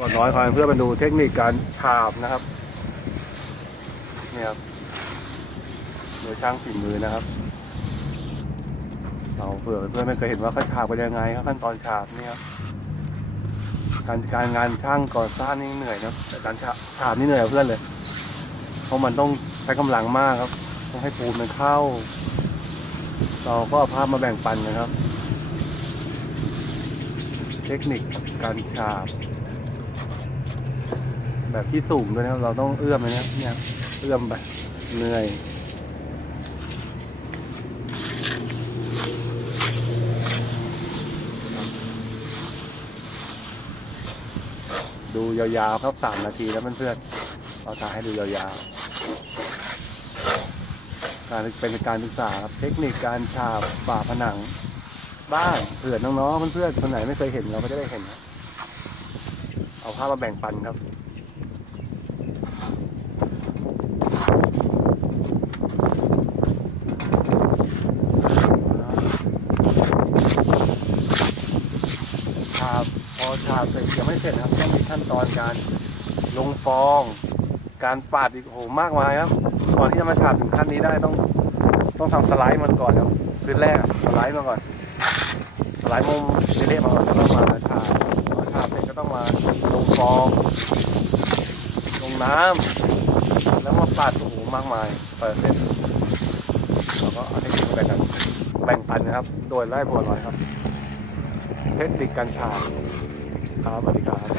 ตัวน้อยพาเพื่อมาดูเทคนิคการฉาบนะครับเนี่ยครับโดยช่างฝีมือนะครับ เราเผื่อเพื่อนไม่เคยเห็นว่าเขาฉาบเป็นยังไงครับขั้นตอนฉาบเนี่ยครับการการงานช่างก่อสร้างนี่เหนื่อยนะครับแต่การฉาบฉาบนี่เหนื่อยเพื่อนเลย เพราะมันต้องใช้กำลังมากครับ ต้องให้ปูนมันเข้า เราก็เอาภาพมาแบ่งปันนะครับ เทคนิคการฉาบ แบบที่สูงด้วยนะครับ เราต้องเอื้อมนะเนี่ยเอื้อมไปเหนื่อยดูยาวๆครับสามนาทีแล้วเพื่อนๆเราถ่ายให้ดูยาวๆ การเป็นการศึกษาครับเทคนิคการฉาบฝาผนัง บ้านเผื่อน้องๆเพื่อนๆคนไหนไม่เคยเห็นเราก็จะได้เห็น เอาภาพมาแบ่งปันครับ ฉาบพอฉาบเสร็จยังไม่เสร็จครับต้องมีขั้นตอนการลงฟอง การปาดอีกโหมากมายครับก่อนที่จะมาฉาบถึงขั้นนี้ได้ต้องต้องทำสไลด์มันก่อนครับคืนแรกสไลด์มาก่อนสไลด์มุมเละๆมาก่อนแล้วก็มาฉาบพอฉาบเสร็จก็ต้องมาลงฟองลงน้ำแล้วมาปาดโอ้โหมากมายเปิดเสร็จเราก็เอาเทคนิคมาแบ่งกันแบ่งปันนะครับ โดยไล่บัวลอยครับ เทศติดกัญชาครับสวัสดีครับ